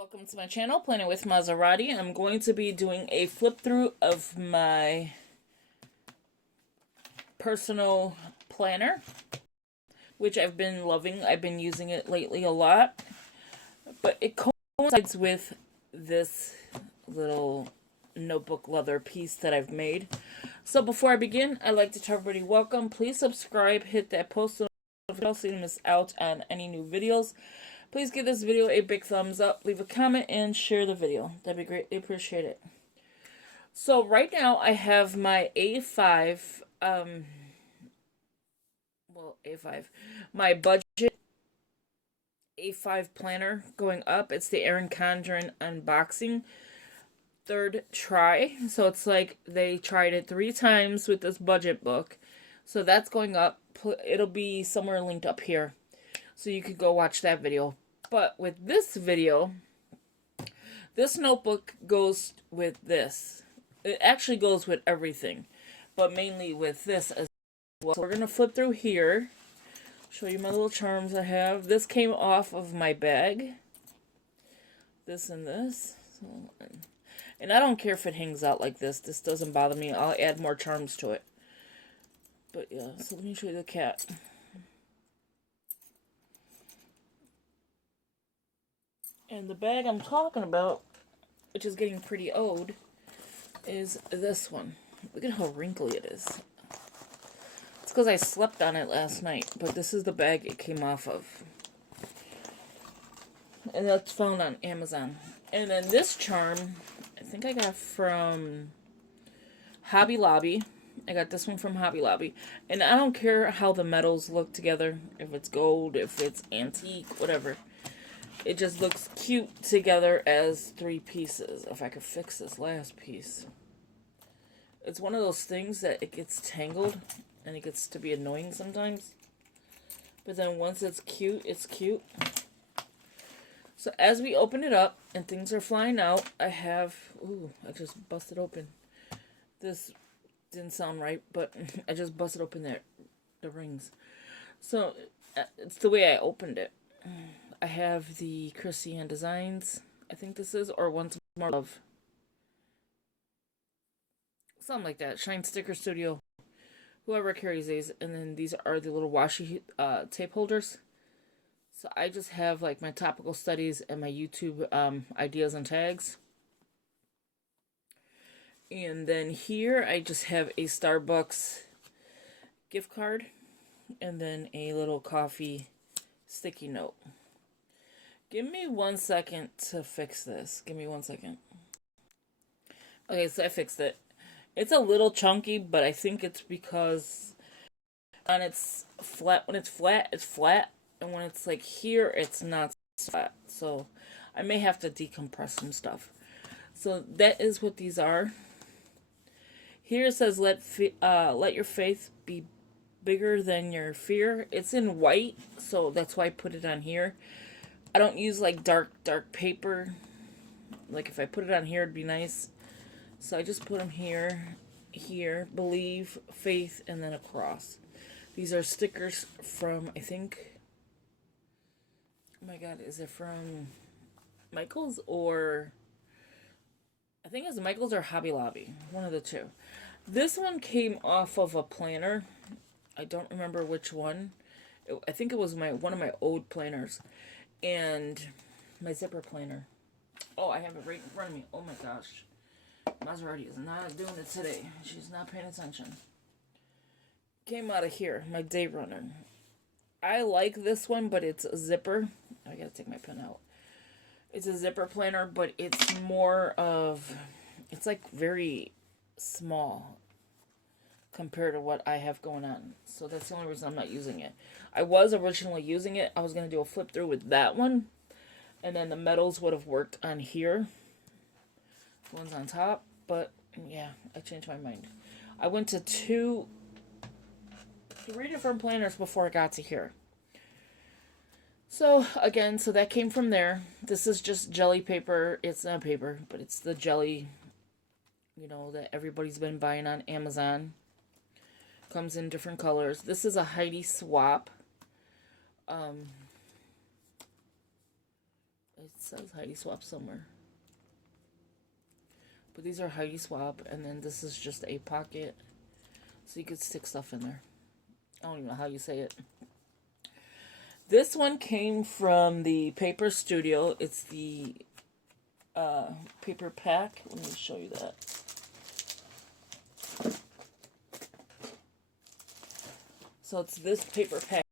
Welcome to my channel, Planning with Maserati. I'm going to be doing a flip through of my personal planner, which I've been loving. I've been using it lately a lot, but it coincides with this little notebook leather piece that I've made. So before I begin, I'd like to tell everybody welcome. Please subscribe, hit that post notification so you don't miss out on any new videos. Please give this video a big thumbs up, leave a comment, and share the video. That'd be greatly appreciated. So right now I have my A5, my budget A5 planner going up. It's the Erin Condren unboxing. Third try. So it's like they tried it 3 times with this budget book. So that's going up. It'll be somewhere linked up here, so you could go watch that video. But with this video, this notebook goes with this. It actually goes with everything, but mainly with this as well. So we're going to flip through here, show you my little charms I have. This came off of my bag. This and this. And I don't care if it hangs out like this. This doesn't bother me. I'll add more charms to it. But yeah, so let me show you the cat. And the bag I'm talking about, which is getting pretty old, is this one. Look at how wrinkly it is. It's because I slept on it last night, but this is the bag it came off of. And that's found on Amazon. And then this charm, I think I got from Hobby Lobby. I got this one from Hobby Lobby. And I don't care how the metals look together. If it's gold, if it's antique, whatever. It just looks cute together as 3 pieces. If I could fix this last piece. It's one of those things that it gets tangled and it gets to be annoying sometimes. But then once it's cute, it's cute. So as we open it up and things are flying out, I have... Ooh, I just busted open. This didn't sound right, but I just busted open the rings. So it's the way I opened it. I have the Christian Designs, I think this is, or Once More Love. Something like that. Shine Sticker Studio. Whoever carries these. And then these are the little washi tape holders. So I just have like my topical studies and my YouTube ideas and tags. And then here I just have a Starbucks gift card. And then a little coffee sticky note. Give me 1 second to fix this. Give me 1 second. Okay, so I fixed it. It's a little chunky, but I think it's because when it's flat, it's flat. And when it's like here, it's not flat. So I may have to decompress some stuff. So that is what these are. Here it says, let your faith be bigger than your fear. It's in white, so that's why I put it on here. I don't use like dark paper. Like if I put it on here, it'd be nice. So I just put them here, believe, faith, and then a cross. These are stickers from, I think, oh my god, is it from Michael's or, I think it's Michael's or Hobby Lobby. One of the two. This one came off of a planner. I don't remember which one. I think it was one of my old planners. And my zipper planner. Oh, I have it right in front of me. Oh my gosh. Maserati is not doing it today. She's not paying attention. Came out of here. My day runner. I like this one, but it's a zipper. I gotta take my pen out. It's a zipper planner, but it's more of... It's like very small compared to what I have going on. So that's the only reason I'm not using it. I was originally using it. I was going to do a flip through with that one. And then the metals would have worked on here. One's on top. But, yeah, I changed my mind. I went to 3 different planners before I got to here. So, again, so that came from there. This is just jelly paper. It's not paper, but it's the jelly, you know, that everybody's been buying on Amazon. Comes in different colors. This is a Heidi swap. It says Heidi Swap somewhere. But these are Heidi Swap, and then this is just a pocket, so you could stick stuff in there. I don't even know how you say it. This one came from the Paper Studio. It's the paper pack. Let me show you that. So it's this paper pack.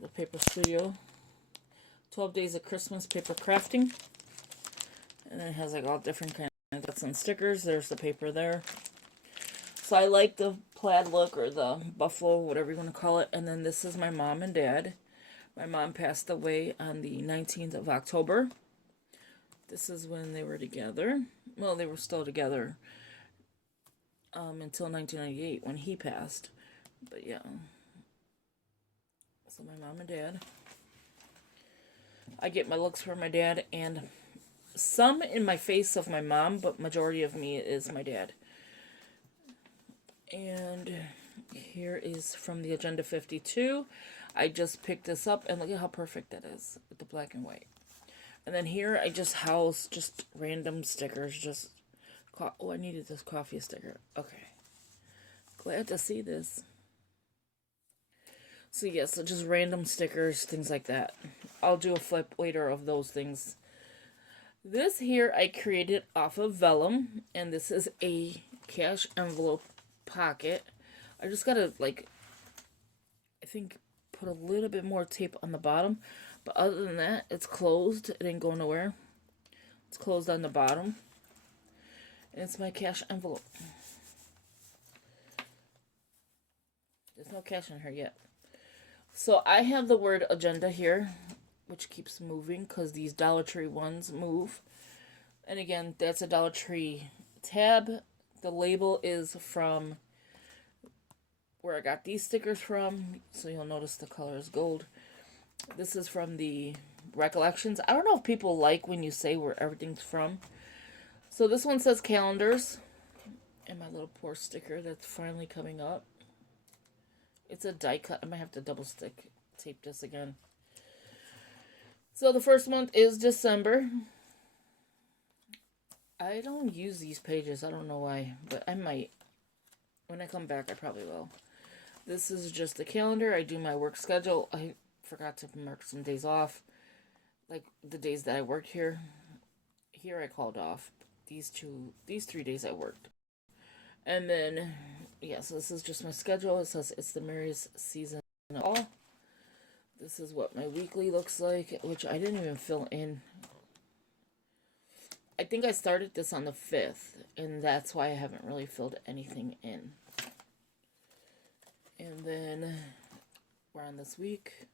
The Paper Studio. 12 Days of Christmas Paper Crafting. And then it has like all different kinds of dots and stickers. There's the paper there. So I like the plaid look, or the buffalo, whatever you want to call it. And then this is my mom and dad. My mom passed away on the 19th of October. This is when they were together. Well, they were still together until 1998 when he passed. But yeah. So my mom and dad. I get my looks from my dad, and some in my face of my mom, but majority of me is my dad. And here is from the Agenda 52. I just picked this up, and look at how perfect that is with the black and white. And then here I just house just random stickers. Just oh, I needed this coffee sticker. Okay, glad to see this. So yeah, so just random stickers, things like that. I'll do a flip later of those things. This here I created off of vellum, and this is a cash envelope pocket. I just gotta, like, I think put a little bit more tape on the bottom, but other than that, it's closed. It ain't going nowhere. It's closed on the bottom, and it's my cash envelope. There's no cash in here yet. So I have the word agenda here, which keeps moving because these Dollar Tree ones move. And again, that's a Dollar Tree tab. The label is from where I got these stickers from, so you'll notice the color is gold. This is from the Recollections. I don't know if people like when you say where everything's from. So this one says calendars, and my little poor sticker that's finally coming up. It's a die cut. I might have to double stick tape this again. So the first month is December. I don't use these pages. I don't know why, but I might. When I come back, I probably will. This is just a calendar. I do my work schedule. I forgot to mark some days off. Like the days that I worked here. Here I called off. These 3 days I worked. And then, yeah, so this is just my schedule. It says it's the merriest season of all. This is what my weekly looks like, which I didn't even fill in. I think I started this on the 5th, and that's why I haven't really filled anything in. And then we're on this week.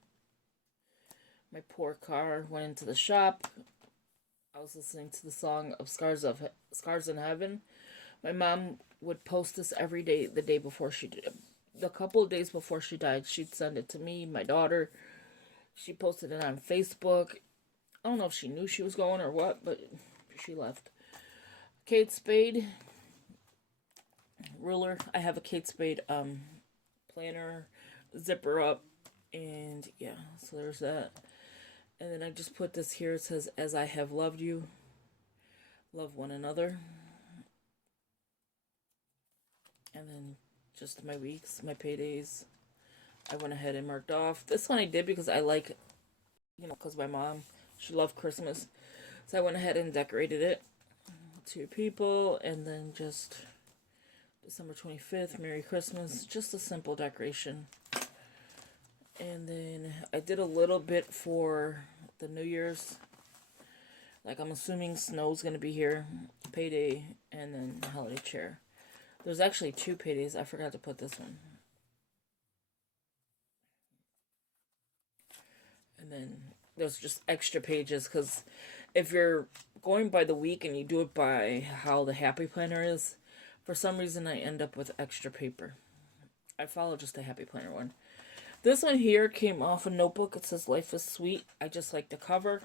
My poor car went into the shop. I was listening to the song of Scars in Heaven. My mom would post this every day, the day before she did. The couple of days before she died, she'd send it to me, my daughter. She posted it on Facebook. I don't know if she knew she was going or what, but she left. Kate Spade ruler. I have a Kate Spade planner, zipper up, and yeah, so there's that. And then I just put this here. It says, "As I have loved you, love one another." And then just my weeks, my paydays, I went ahead and marked off. This one I did because I like, because my mom, she loved Christmas. So I went ahead and decorated it. 2 people, and then just December 25th, Merry Christmas. Just a simple decoration. And then I did a little bit for the New Year's. Like, I'm assuming snow's going to be here. Payday, and then holiday chair. There's actually 2 paydays. I forgot to put this one. And then there's just extra pages, because if you're going by the week and you do it by how the Happy Planner is, for some reason I end up with extra paper. I follow just the Happy Planner one. This one here came off a notebook. It says Life is Sweet. I just like the cover.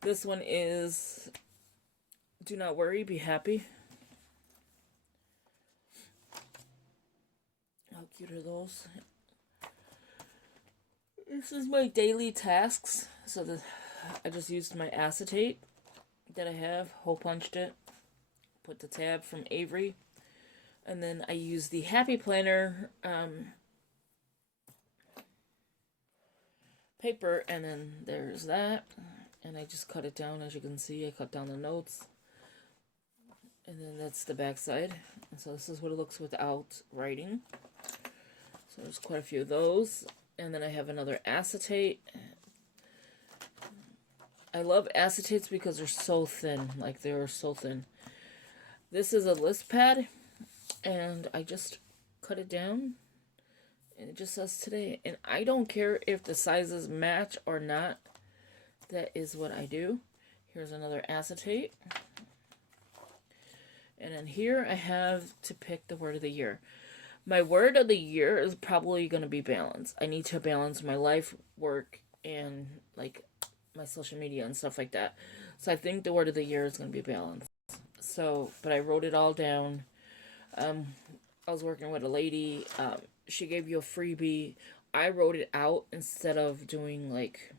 This one is Do Not Worry, Be Happy. How cute are those? This is my daily tasks. So I just used my acetate that I have, hole punched it, put the tab from Avery, and then I use the Happy Planner paper, and then there's that, and I just cut it down. As you can see, I cut down the notes, and then that's the back side. And so this is what it looks without writing. So there's quite a few of those. And then I have another acetate. I love acetates because they're so thin. Like, they're so thin. This is a list pad, and I just cut it down, and it just says today. And I don't care if the sizes match or not. That is what I do. Here's another acetate. And then here I have to pick the word of the year. My word of the year is probably going to be balance. I need to balance my life, work, and like my social media and stuff like that. So I think the word of the year is going to be balance. So, but I wrote it all down. I was working with a lady. She gave you a freebie. I wrote it out instead of doing like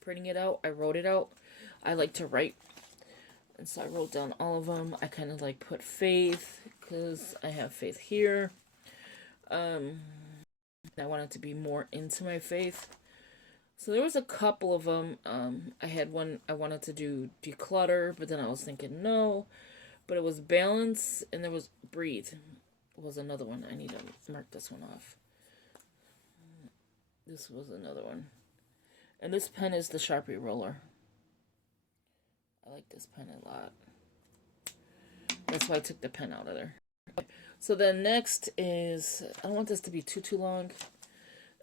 printing it out. I wrote it out. I like to write. And so I wrote down all of them. I kind of like put faith because I have faith here. I wanted to be more into my faith. So there was a couple of them. I had one I wanted to do declutter, but then I was thinking no. But it was balance, and there was breathe. Was another one. I need to mark this one off. This was another one. And this pen is the Sharpie roller. I like this pen a lot. That's why I took the pen out of there. So then next is, I don't want this to be too long.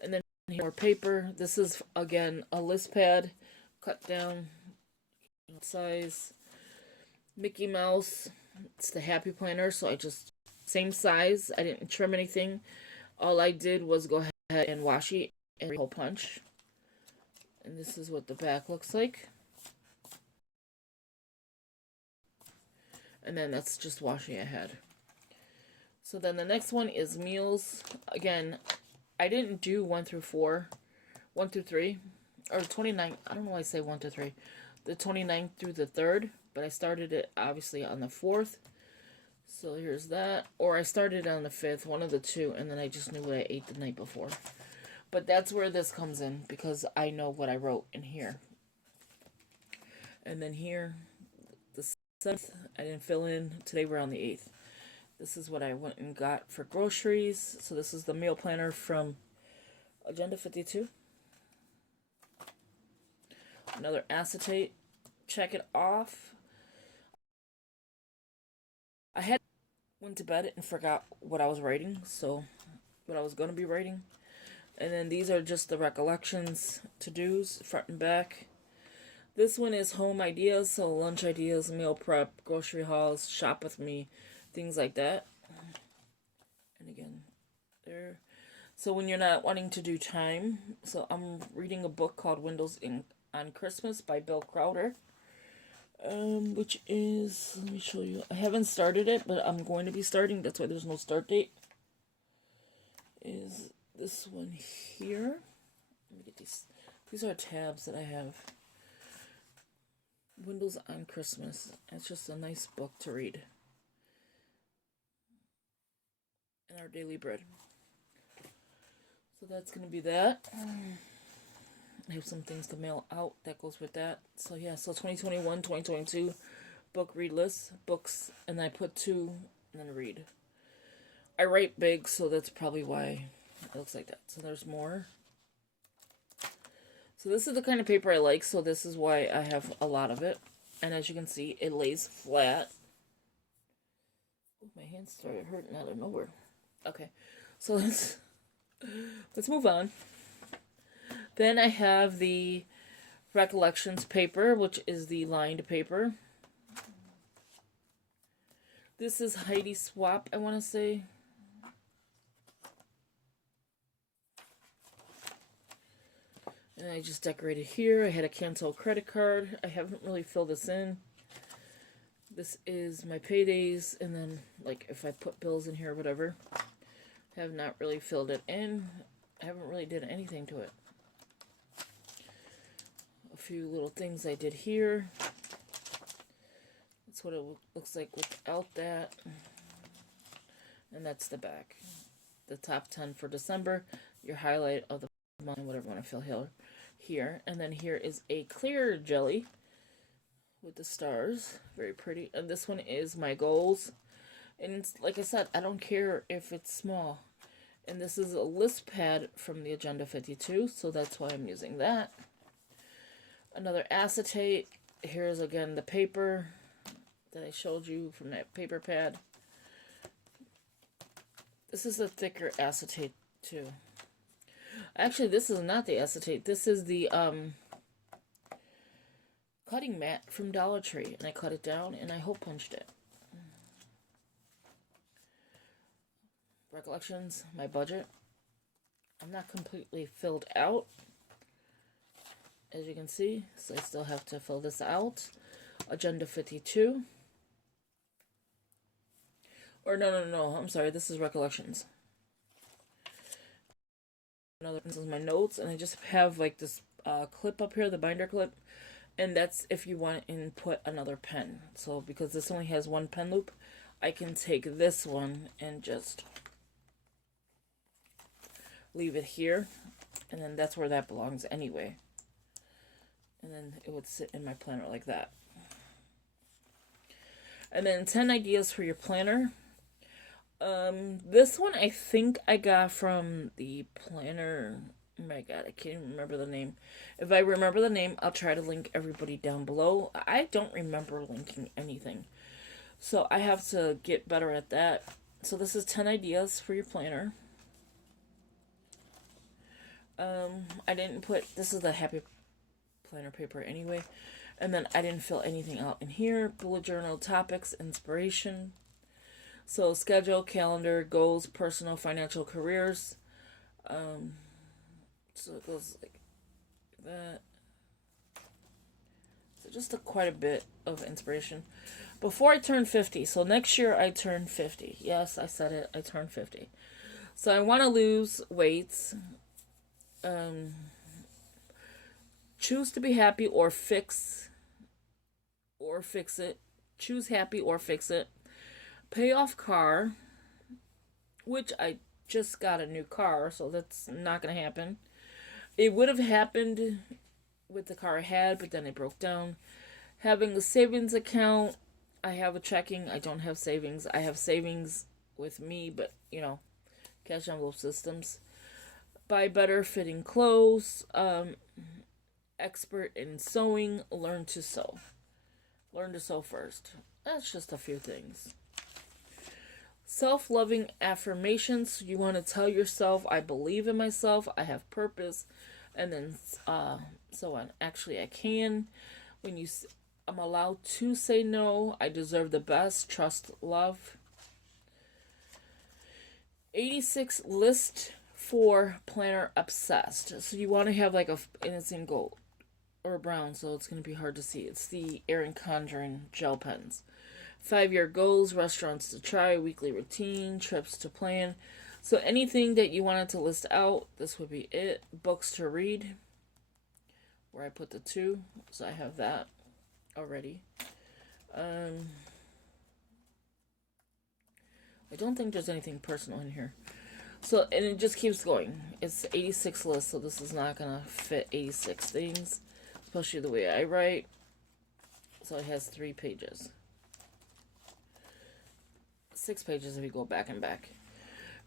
And then more paper. This is, again, a list pad. Cut down. Size. Mickey Mouse. It's the Happy Planner. So I just, same size. I didn't trim anything. All I did was go ahead and washi and hole punch. And this is what the back looks like. And then that's just washi ahead. So then the next one is meals. Again, I didn't do 1 through 4. 1 through 3. Or 29. I don't know why I say 1 to 3. The 29th through the 3rd. But I started it, obviously, on the 4th. So here's that. Or I started on the 5th. One of the two. And then I just knew what I ate the night before. But that's where this comes in. Because I know what I wrote in here. And then here, the 7th, I didn't fill in. Today we're on the 8th. This is what I went and got for groceries. So this is the meal planner from Agenda 52. Another acetate. Check it off. I went to bed and forgot what I was writing. So what I was going to be writing. And then these are just the recollections, to-dos, front and back. This one is home ideas, so lunch ideas, meal prep, grocery hauls, shop with me, things like that. And again, there. So when you're not wanting to do time, so I'm reading a book called Windows on Christmas by Bill Crowder. Which is, let me show you. I haven't started it, but I'm going to be starting. That's why there's no start date. Is this one here. Let me get these. These are tabs that I have. Windows on Christmas. It's just a nice book to read. And our daily bread. So that's going to be that. I have some things to mail out that goes with that. So yeah, so 2021, 2022 book read list, books, and I put 2 and then read. I write big, so that's probably why it looks like that. So there's more. So this is the kind of paper I like, so this is why I have a lot of it. And as you can see, it lays flat. My hands started hurting out of nowhere. Okay, so let's move on. Then I have the Recollections paper, which is the lined paper. This is Heidi Swap, I want to say. And I just decorated here. I had a cancel credit card. I haven't really filled this in. This is my paydays, and then like if I put bills in here or whatever. I have not really filled it in. I haven't really did anything to it. few little things I did here. That's what it looks like without that. And that's the back. The top 10 for December. Your highlight of the month, whatever you want to fill here. And then here is a clear jelly with the stars. Very pretty. And this one is my goals. And it's, like I said, I don't care if it's small. And this is a list pad from the Agenda 52, so that's why I'm using that. Another acetate. Here's again the paper that I showed you from that paper pad. This is a thicker acetate too. Actually, this is not the acetate. This is the cutting mat from Dollar Tree. And I cut it down and I hole punched it. Recollections, my budget. I'm not completely filled out, as you can see, so I still have to fill this out. Agenda 52. Or no, I'm sorry, this is Recollections. This is my notes, and I just have like this clip up here, the binder clip, and that's if you want to input another pen. So because this only has one pen loop, I can take this one and just leave it here, and then that's where that belongs anyway. And then it would sit in my planner like that. And then 10 ideas for your planner. This one I think I got from the planner. Oh my god, I can't even remember the name. If I remember the name, I'll try to link everybody down below. I don't remember linking anything, so I have to get better at that. So this is 10 ideas for your planner. I didn't put, this is the happy planner paper anyway, and then I didn't fill anything out in here. Bullet journal, topics, inspiration. So schedule, calendar, goals, personal, financial, careers. So it goes like that. So just quite a bit of inspiration. Before I turn 50, so next year I turn 50. Yes, I said it, I turn 50. So I want to lose weight. Choose to be happy or fix it. Choose happy or fix it. Pay off car, which I just got a new car, so that's not going to happen. It would have happened with the car I had, but then it broke down. Having a savings account. I have a checking. I don't have savings. I have savings with me, but, you know, cash envelope systems. Buy better fitting clothes. Expert in sewing. Learn to sew. Learn to sew first. That's just a few things. Self-loving affirmations. You want to tell yourself, I believe in myself. I have purpose. And then so on. Actually, I can. I'm allowed to say no. I deserve the best. Trust, love. 86 list for planner obsessed. So you want to have like and it's in gold or brown, so it's going to be hard to see. It's the Erin Condren gel pens. 5-year goals, restaurants to try, weekly routine, trips to plan. So anything that you wanted to list out, this would be it. Books to read, where I put the 2, so I have that already. I don't think there's anything personal in here. So, and it just keeps going. It's 86 lists, so this is not going to fit 86 things, especially the way I write. So it has 3 pages. 6 pages if you go back and back.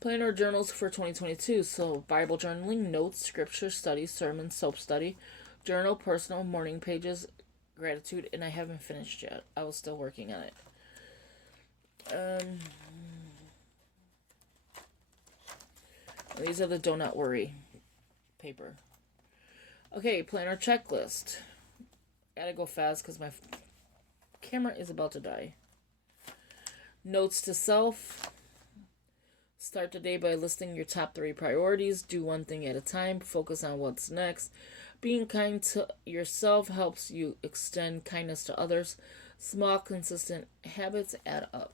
Planner journals for 2022. So Bible journaling, notes, scripture study, sermon, soap study, journal, personal, morning pages, gratitude, and I haven't finished yet. I was still working on it. These are the Do Not Worry paper. Okay, planner checklist. Gotta go fast because my camera is about to die. Notes to self. Start the day by listing your top 3 priorities. Do one thing at a time. Focus on what's next. Being kind to yourself helps you extend kindness to others. Small, consistent habits add up.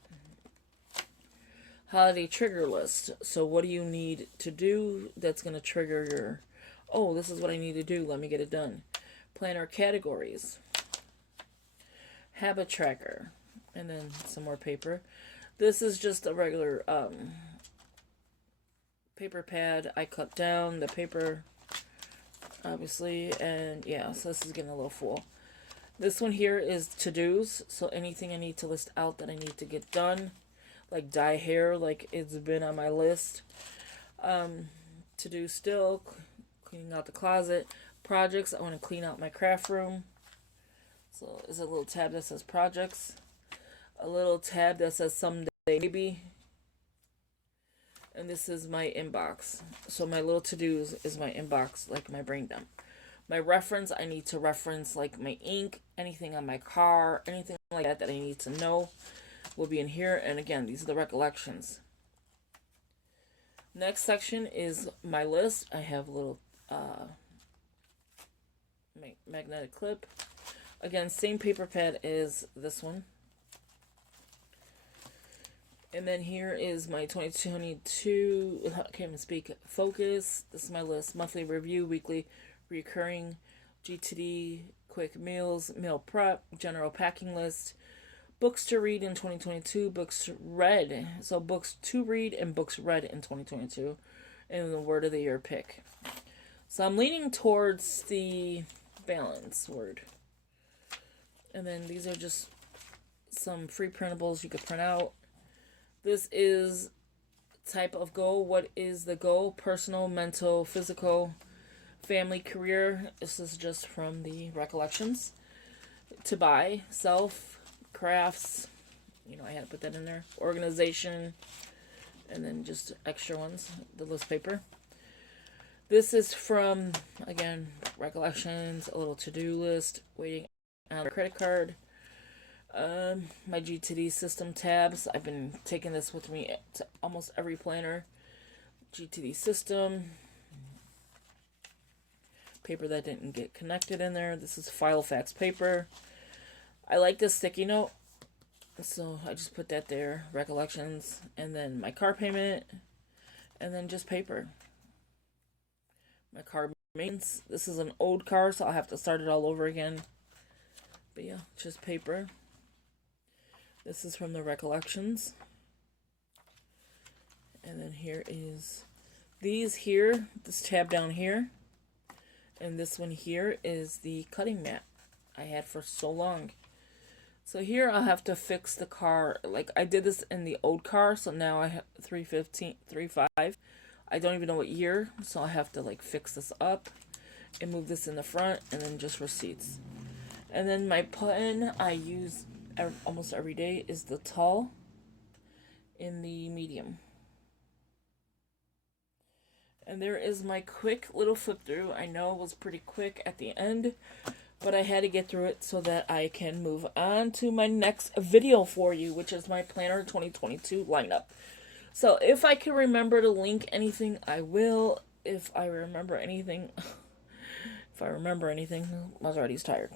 Holiday trigger list. So what do you need to do that's going to trigger your, oh, this is what I need to do. Let me get it done. planner categories, habit tracker, and then some more paper. This is just a regular paper pad. I cut down the paper, obviously, and yeah, so this is getting a little full. This one here is to-dos, so anything I need to list out that I need to get done, like dye hair, like it's been on my list. To do still, cleaning out the closet. Projects, I want to clean out my craft room. So there's a little tab that says projects. A little tab that says someday maybe. And this is my inbox. So my little to-dos is my inbox, like my brain dump. My reference, I need to reference like my ink, anything on my car, anything like that I need to know will be in here. And again, these are the recollections. Next section is my list. I have a little magnetic clip. Again, same paper pad as this one. And then here is my 2022, I can't even speak, focus. This is my list. Monthly review, weekly recurring, GTD, quick meals, meal prep, general packing list, books to read in 2022, books read. So books to read and books read in 2022. And the word of the year pick. So I'm leaning towards the balance word. And then these are just some free printables you could print out. This is type of goal. What is the goal? Personal, mental, physical, family, career. This is just from the recollections. To buy, self, crafts. You know, I had to put that in there. Organization. And then just extra ones. The list paper. This is from, again, recollections. A little to-do list. Waiting on a credit card. My GTD system tabs. I've been taking this with me to almost every planner. GTD system. Paper that didn't get connected in there. This is Filofax paper. I like this sticky note, so I just put that there. Recollections. And then my car payment. And then just paper. My car maintenance. This is an old car, so I'll have to start it all over again. But yeah, just paper. This is from the recollections. And then here is these here, this tab down here. And this one here is the cutting mat I had for so long. So here I'll have to fix the car. Like I did this in the old car, so now I have 3.5. I don't even know what year, so I have to like fix this up and move this in the front, and then just receipts. And then my pen I use almost every day is the tall in the medium. And there is my quick little flip through. I know it was pretty quick at the end, but I had to get through it so that I can move on to my next video for you, which is my Planner 2022 lineup. So if I can remember to link anything, I will. If I remember anything, Maserati's tired.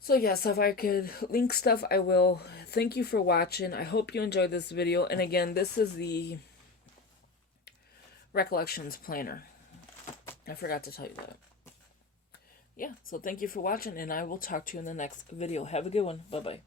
So yes, if I could link stuff, I will. Thank you for watching. I hope you enjoyed this video. And again, this is the Recollections Planner. I forgot to tell you that. Yeah, so thank you for watching, and I will talk to you in the next video. Have a good one. Bye-bye.